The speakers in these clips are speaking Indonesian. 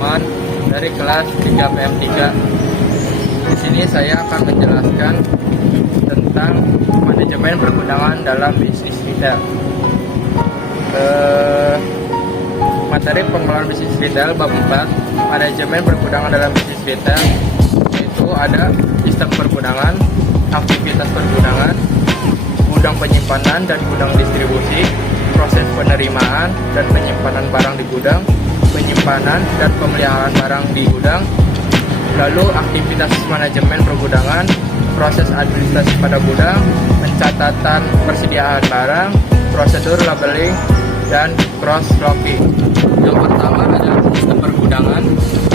teman-teman dari kelas 3 PM3. Di sini saya akan menjelaskan tentang manajemen pergudangan dalam bisnis retail. Materi pengelolaan bisnis retail bab 4, manajemen pergudangan dalam bisnis retail, yaitu ada sistem pergudangan, aktivitas pergudangan, gudang penyimpanan dan gudang distribusi, proses penerimaan dan penyimpanan barang di gudang, penyimpanan dan pemeliharaan barang di gudang, lalu aktivitas manajemen pergudangan, proses administrasi pada gudang, pencatatan persediaan barang, prosedur labeling, dan cross-locking. Yang pertama adalah sistem pergudangan.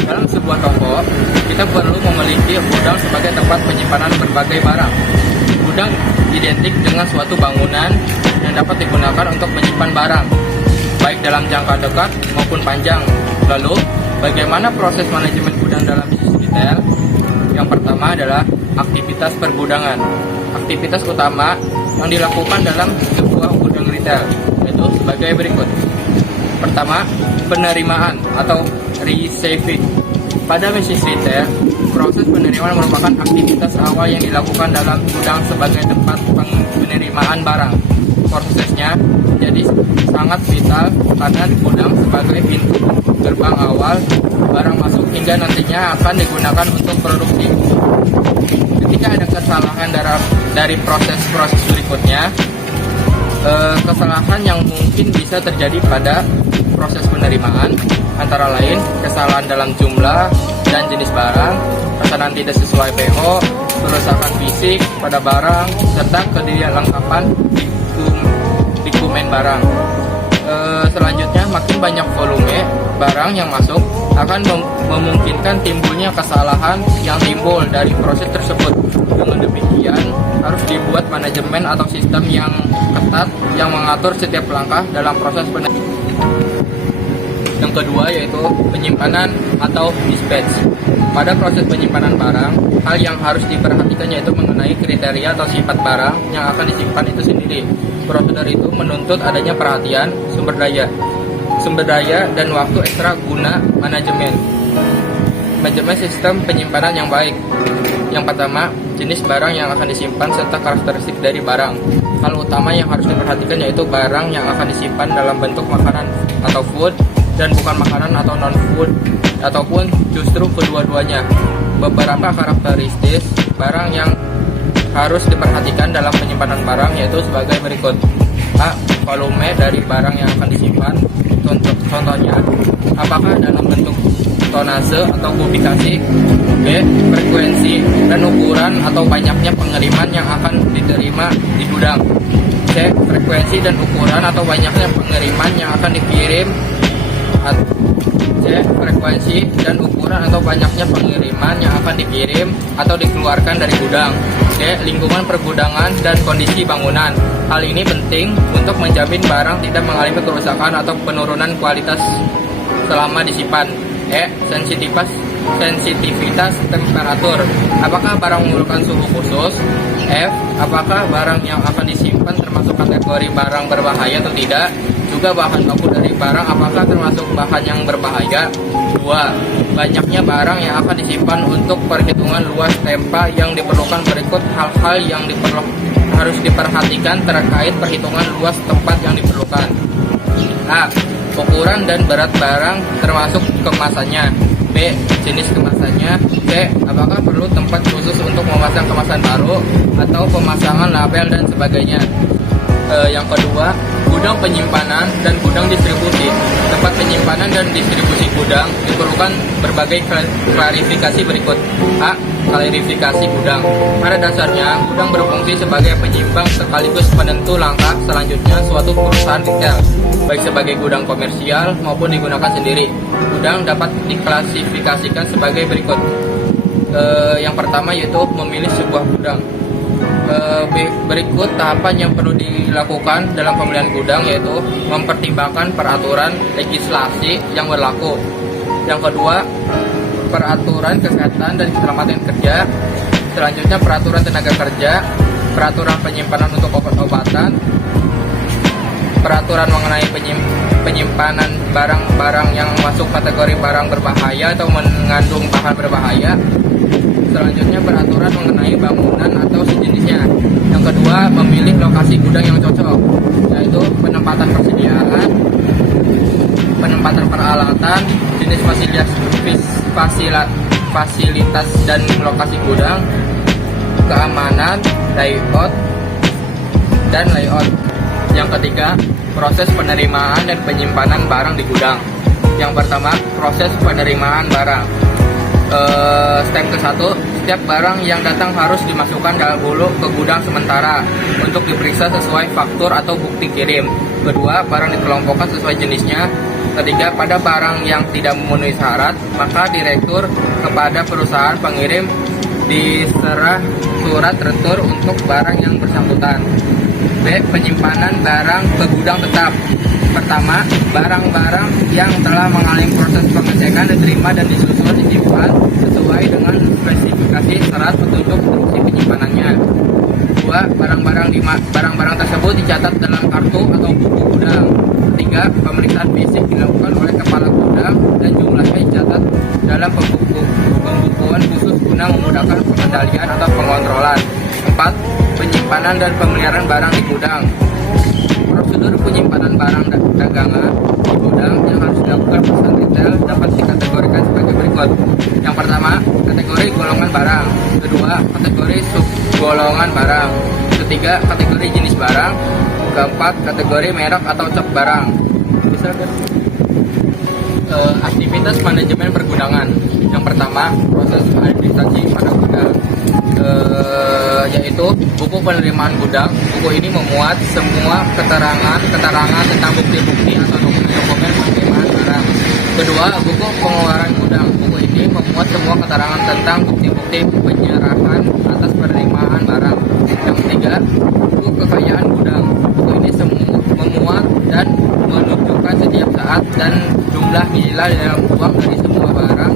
Dalam sebuah toko, kita perlu memiliki gudang sebagai tempat penyimpanan berbagai barang. Gudang identik dengan suatu bangunan yang dapat digunakan untuk menyimpan barang, baik dalam jangka dekat maupun panjang. Lalu, bagaimana proses manajemen gudang dalam bisnis retail? Yang pertama adalah aktivitas pergudangan. Aktivitas utama yang dilakukan dalam sebuah gudang retail yaitu sebagai berikut. Pertama, penerimaan atau receiving. Pada bisnis retail, proses penerimaan merupakan aktivitas awal yang dilakukan dalam gudang sebagai tempat penerimaan barang. Prosesnya menjadi sangat vital karena gudang sebagai pintu gerbang awal barang masuk hingga nantinya akan digunakan untuk produksi. Ketika ada kesalahan dari proses-proses berikutnya, kesalahan yang mungkin bisa terjadi pada proses penerimaan antara lain kesalahan dalam jumlah dan jenis barang, pesanan tidak sesuai PO, kerusakan fisik pada barang, serta ketidaklengkapan dokumen barang. Selanjutnya, makin banyak volume barang yang masuk akan memungkinkan timbulnya kesalahan yang timbul dari proses tersebut. Dengan demikian, harus dibuat manajemen atau sistem yang ketat yang mengatur setiap langkah dalam proses penerimaan. Yang kedua yaitu penyimpanan atau dispatch. Pada proses penyimpanan barang, hal yang harus diperhatikan yaitu mengenai kriteria atau sifat barang yang akan disimpan itu sendiri. Prosedur itu menuntut adanya perhatian, sumber daya dan waktu ekstra guna manajemen sistem penyimpanan yang baik. Yang pertama, jenis barang yang akan disimpan serta karakteristik dari barang. Hal utama yang harus diperhatikan yaitu barang yang akan disimpan dalam bentuk makanan atau food dan bukan makanan atau non-food, ataupun justru kedua-duanya. Beberapa karakteristik barang yang harus diperhatikan dalam penyimpanan barang yaitu sebagai berikut. A. Volume dari barang yang akan disimpan. Contohnya, apakah dalam bentuk tonase atau kubikasi. B. Frekuensi dan ukuran atau banyaknya pengiriman yang akan diterima di gudang. C. Frekuensi dan ukuran atau banyaknya pengiriman yang akan dikirim. C. Frekuensi dan ukuran atau banyaknya pengiriman yang akan dikirim atau dikeluarkan dari gudang. D. Lingkungan pergudangan dan kondisi bangunan. Hal ini penting untuk menjamin barang tidak mengalami kerusakan atau penurunan kualitas selama disimpan. E. Sensitivitas temperatur. Apakah barang memerlukan suhu khusus? F. Apakah barang yang akan disimpan termasuk kategori barang berbahaya atau tidak? Juga bahan baku dari barang apakah termasuk bahan yang berbahaya? 2. Banyaknya barang yang akan disimpan untuk perhitungan luas tempa yang diperlukan berikut hal-hal yang harus diperhatikan terkait perhitungan luas tempat yang diperlukan. A. Ukuran dan berat barang termasuk kemasannya. B. Jenis kemasannya. C. Apakah perlu tempat khusus untuk memasang kemasan baru atau pemasangan label dan sebagainya. Yang kedua, gudang penyimpanan dan gudang distribusi. Tempat penyimpanan dan distribusi gudang diperlukan berbagai klarifikasi berikut. A. Klarifikasi gudang. Pada dasarnya, gudang berfungsi sebagai penyimbang sekaligus penentu langkah selanjutnya suatu perusahaan retail, baik sebagai gudang komersial maupun digunakan sendiri. Gudang dapat diklasifikasikan sebagai berikut. Yang pertama yaitu memilih sebuah gudang. Berikut tahapan yang perlu dilakukan dalam pemilihan gudang yaitu mempertimbangkan peraturan legislasi yang berlaku. Yang kedua, peraturan kesehatan dan keselamatan kerja. Selanjutnya, peraturan tenaga kerja, peraturan penyimpanan untuk obat-obatan, peraturan mengenai penyimpanan barang-barang yang masuk kategori barang berbahaya atau mengandung bahan berbahaya. Selanjutnya peraturan mengenai bangunan atau sejenisnya. Yang kedua, memilih lokasi gudang yang cocok, yaitu penempatan persediaan, penempatan peralatan, jenis fasilitas dan lokasi gudang, keamanan, layout. Yang ketiga, proses penerimaan dan penyimpanan barang di gudang. Yang pertama, proses penerimaan barang. Step ke-1, setiap barang yang datang harus dimasukkan dahulu ke gudang sementara untuk diperiksa sesuai faktur atau bukti kirim. Kedua, barang dikelompokkan sesuai jenisnya. Ketiga, pada barang yang tidak memenuhi syarat, maka direktur kepada perusahaan pengirim diserah surat retur untuk barang yang bersangkutan. B. Penyimpanan barang ke gudang tetap. Pertama, barang-barang yang telah mengalami proses pengecekan diterima dan disusun disimpan sesuai dengan spesifikasi serat petunjuk instruksi penyimpanannya. Dua, barang-barang tersebut dicatat dalam kartu atau buku gudang. Ketiga, pemeriksaan fisik dilakukan oleh kepala gudang dan jumlahnya dicatat dalam pembukuan khusus guna memudahkan pengendalian atau pengontrolan. Empat, penyimpanan dan pemeliharaan barang di gudang. Prosedur penyimpanan barang dagangan di gudang yang harus dilakukan perusahaan retail dapat dikategorikan sebagai berikut. Yang pertama, kategori golongan barang. Kedua, kategori subgolongan barang. Ketiga, kategori jenis barang. Keempat, kategori merek atau cap barang. Bisa kan? Aktivitas manajemen pergudangan. Yang pertama, proses administrasi pada gudang, yaitu buku penerimaan gudang. Buku ini memuat semua keterangan tentang bukti-bukti atau dokumen-dokumen penerimaan barang. Kedua, buku pengeluaran gudang. Buku ini memuat semua keterangan tentang bukti-bukti penyerahan atas penerimaan barang. Yang ketiga, buku kekayaan gudang. Buku ini memuat dan menunjukkan setiap saat dan jumlah nilai dalam uang dari semua barang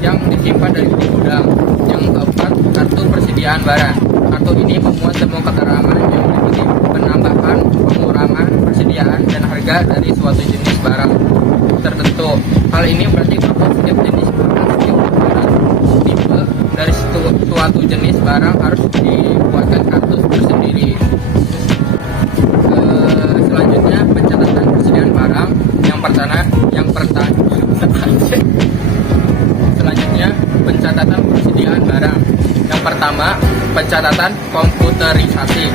yang disimpan dari gudang. Yang keempat, kartu persediaan barang. Kartu ini memuat semua keterangan yang meliputi penambahan, pengurangan, persediaan, dan harga dari suatu jenis barang tertentu. Hal ini berarti bahwa setiap jenis barang, tipe dari suatu jenis barang harus dibuatkan kartu tersendiri. Selanjutnya, pencatatan persediaan barang. Selanjutnya, pencatatan persediaan barang. Yang pertama, pencatatan komputerisasi.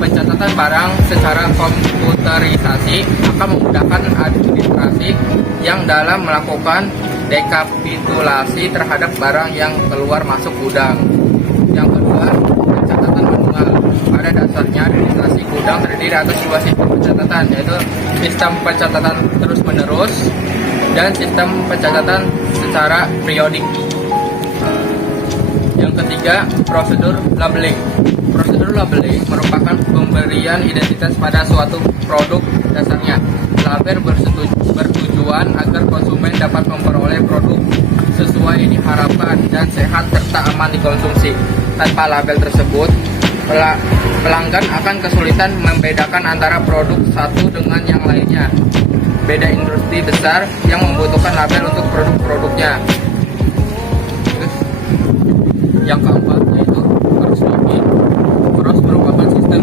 Pencatatan barang secara komputerisasi akan memudahkan administrasi yang dalam melakukan dekapitulasi terhadap barang yang keluar masuk gudang. Yang kedua, pencatatan manual. Pada dasarnya, administrasi gudang terdiri atas dua sistem pencatatan, yaitu sistem pencatatan terus-menerus dan sistem pencatatan secara periodik. Yang ketiga, prosedur labeling. Prosedur labeling merupakan pemberian identitas pada suatu produk dasarnya. Label bertujuan agar konsumen dapat memperoleh produk sesuai diharapkan dan sehat serta aman dikonsumsi. Tanpa label tersebut, pelanggan akan kesulitan membedakan antara produk satu dengan yang lainnya. Beda industri besar yang membutuhkan label untuk produk-produknya. Yang keempat, yaitu cross-docking. Cross merupakan sistem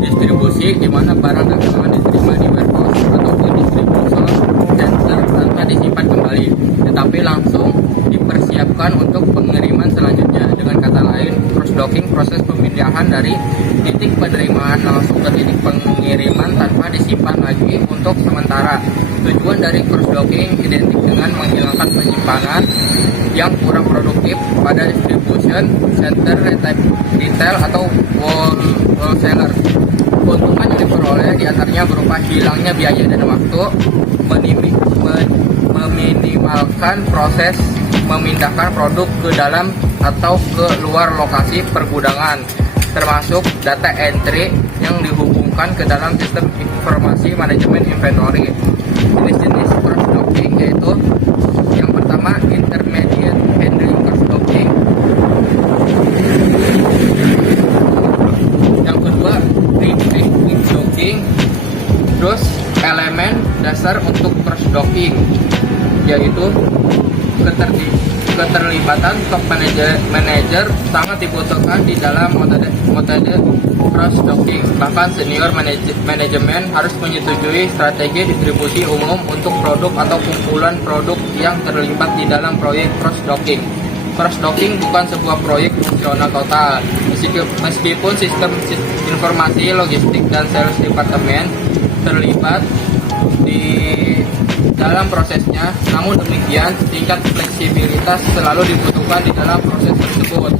distribusi di mana barang dagangan diterima di warehouse ataupun distribution center tanpa disimpan kembali, tetapi langsung dipersiapkan untuk pengiriman selanjutnya. Dengan kata lain, cross-docking proses pemindahan dari titik penerimaan langsung ke titik pengiriman tanpa disimpan lagi untuk sementara. Tujuan dari cross-docking identik dengan menghilangkan penyimpanan yang kurang produktif pada distribution center, retail atau wholesaler. Keuntungan yang diperoleh diantaranya berupa hilangnya biaya dan waktu, meminimalkan proses memindahkan produk ke dalam atau ke luar lokasi pergudangan, termasuk data entry yang dihubungkan ke dalam sistem informasi manajemen inventory. Jenis-jenis cross-docking yaitu yang pertama, intermediate handling cross-docking. Yang kedua, restricted docking. Terus yaitu keterlibatan top manager sangat dibutuhkan di dalam metode cross docking. Bahkan senior manajemen harus menyetujui strategi distribusi umum untuk produk atau kumpulan produk yang terlibat di dalam proyek cross docking. Cross docking bukan sebuah proyek fungsional total. Meskipun sistem informasi, logistik, dan sales departemen terlibat di dalam prosesnya, namun demikian tingkat fleksibilitas selalu dibutuhkan di dalam proses tersebut.